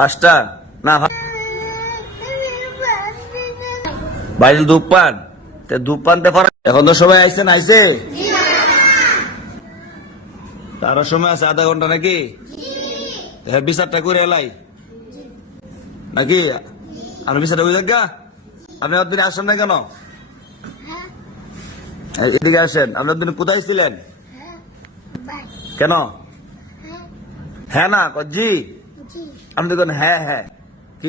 5টা না বাইরে ধূপ পান ধূপ পানতে এখন তো সবাই আইসেন আইসে তারা সময় আছে আধা ঘন্টা নাকি বিচারটা করে এলাই নাকি আর বিচারটা বুঝলেন গা আপনি অতদিন আসেন না কেন এদিকে আসেন আপনি অতদিন কোথায় ছিলেন কেন হ্যাঁ না জি আপনি দেখুন হ্যাঁ হ্যাঁ কি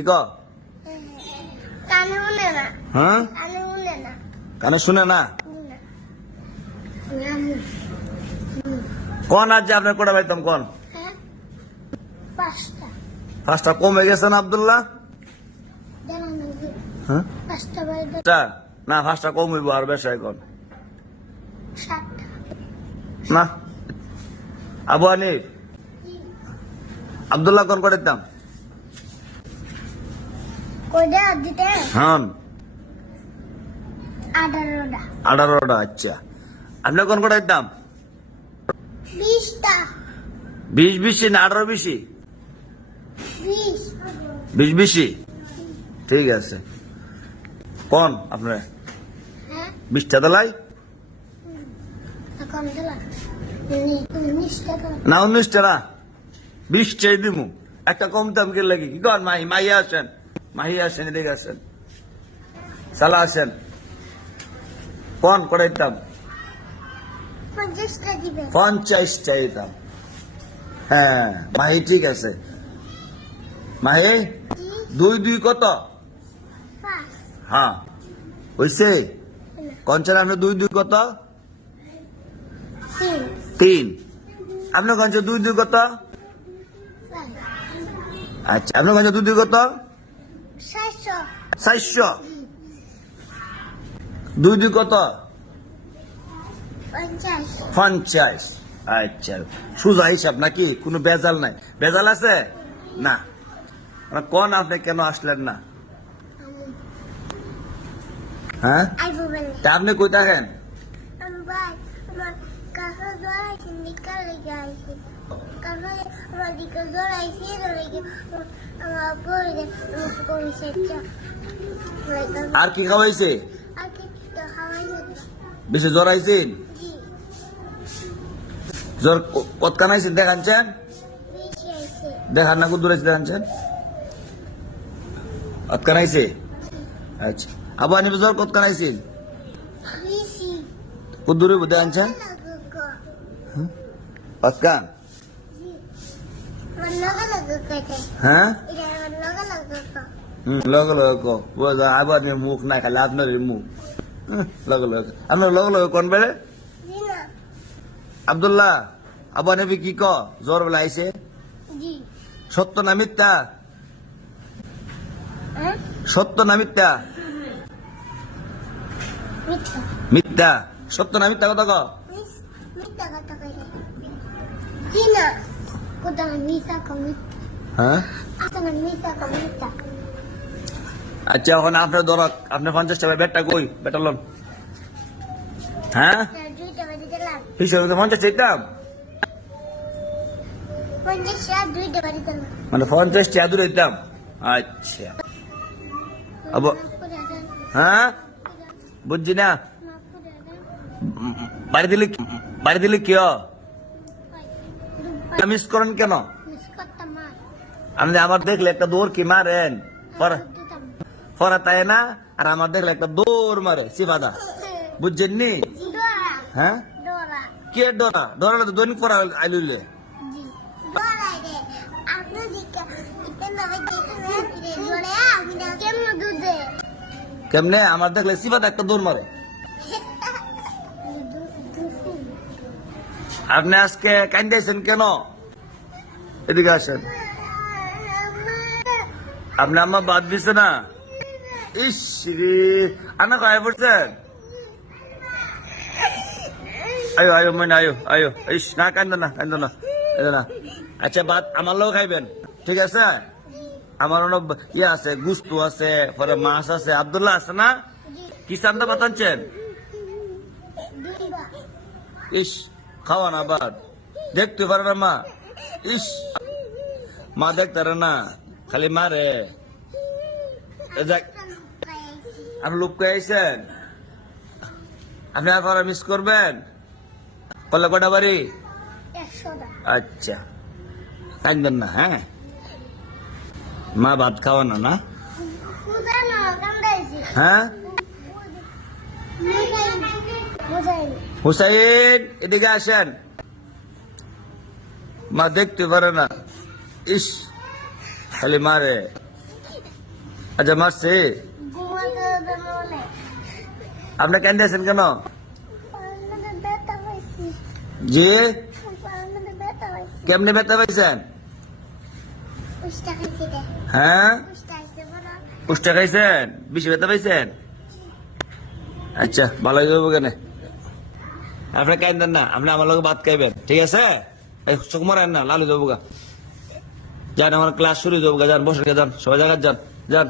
হ্যাঁ কানে শুনে না কোন আজ আপনার কোটা পাইতাম কোন 5টা কমে গেছে না আব্দুল্লাহ না 5টা কম হইব আর বেশ এখন না আবু হানিফ আব্দুল্লাহ কোন করে দিতাম হ্যাঁ 18টা আচ্ছা আপনি কোন করে দিতাম 20 না 18 20 ঠিক আছে কোন আপনার 20টা দিলাই না 19টা না 20টাই দিমু একটা কম দাম কে লাগি কি কন মাহিয়া আসেন এদিকে আসেন সালা আসেন কোন করে দিতাম 50টা দিতাম হ্যাঁ মাহি ঠিক আছে মাহি 2 কত হ্যাঁ হইছে কনছেন আপনি 2 কত 3 আপনি কনছেন 2 কত আচ্ছা আপনি কনছেন 2 কত 400 2 কত 50 আচ্ছা সোজা হিসাব নাকি কোনো বেজাল নাই বেজাল আছে না কোন আপনি কেন আসলেন না হ্যাঁ আপনি কই থাকেন আর কি খাওয়াইছে বেশি জ্বর আইছেন জ্বর কতখান আইছেন দেখাচ্ছেন দেখান না কুদুর আইছে দেখাচ্ছেন কতখান আইছে আচ্ছা আবু হানিফ জ্বর কতখান আইছেন কুদুরে দেখাচ্ছেন কতখান হ্যাঁ লগে লগে আবার মুখ না খালি আপনার মুখ লগে লগে আপনার লগে লগে কোন বেড়ে আব্দুল্লাহ আবু হানিফ কি জ্বর বেলা আইছে সত্য না মিথ্যা সত্য না মিথ্যা মিথ্যা সত্য না মিথ্যা কথা হ্যাঁ আচ্ছা এখন আপনার ধর আপনার 50 টাকা ব্যাগটা কই বেটালন হ্যাঁ হিসাবে 50 চাইতাম মানে 50 টাকা দূরে দিতাম আচ্ছা হ্যাঁ বুঝছি না বাড়ি দিলে কি মিস করেন কেন আপনি আমার দেখলে একটা দৌড় কি মারেন ফরা তাই না আর আমার দেখলে একটা দৌড় মারে সিফাদা বুঝছেন নি হ্যাঁ কে ডরা ডরা তো দৈনিক পড়া আইলে কেমনে আমার দেখলে সিফাদা একটা দৌড় মারে আপনি আজকে কান্দাইছেন কেন এদিকে আসেন আপনি আমার বাদ দিছে না ইস রে আনা কয় পড়ছেন আয়ো আয়ো মনে আয়ো ইস না কান্দো না আচ্ছা ভাত আমার লোক খাইবেন ঠিক আছে আমার অনেক ইয়ে আছে গুস্তু আছে পরে মাছ আছে আব্দুল্লাহ আছে না কি চান্দা ভাত আনছেন ইস খাওয়া না আবার দেখতে পারে না মা ইস মা দেখতে না খালি মারে এ যাক আপনি লুপকে আইছেন আপনি আর পরে মিস করবেন কলে কটা বাড়ি আচ্ছা কাঁদবেন না হ্যাঁ মা ভাত খাওয়ানো না হ্যাঁ হুসাইন এদিকে আসেন মা দেখতে পারে না ইস খালি মারে আচ্ছা মারছে আপনি কেন দিয়েছেন কেন জি কেমনি ব্যথা পাইছেন হ্যাঁ পুষ্টা খাইছেন বেশি ব্যথা পাইছেন আচ্ছা ভালো হয়ে যাবো কেন আপনি কাইন্দেন না আপনি আমার লোক ভাত খাইবেন ঠিক আছে এই চোখ মারেন না লালু যাবো গা যান আমার ক্লাস শুরু যাবো গা যান বসে যান সবাই জায়গায় যান যান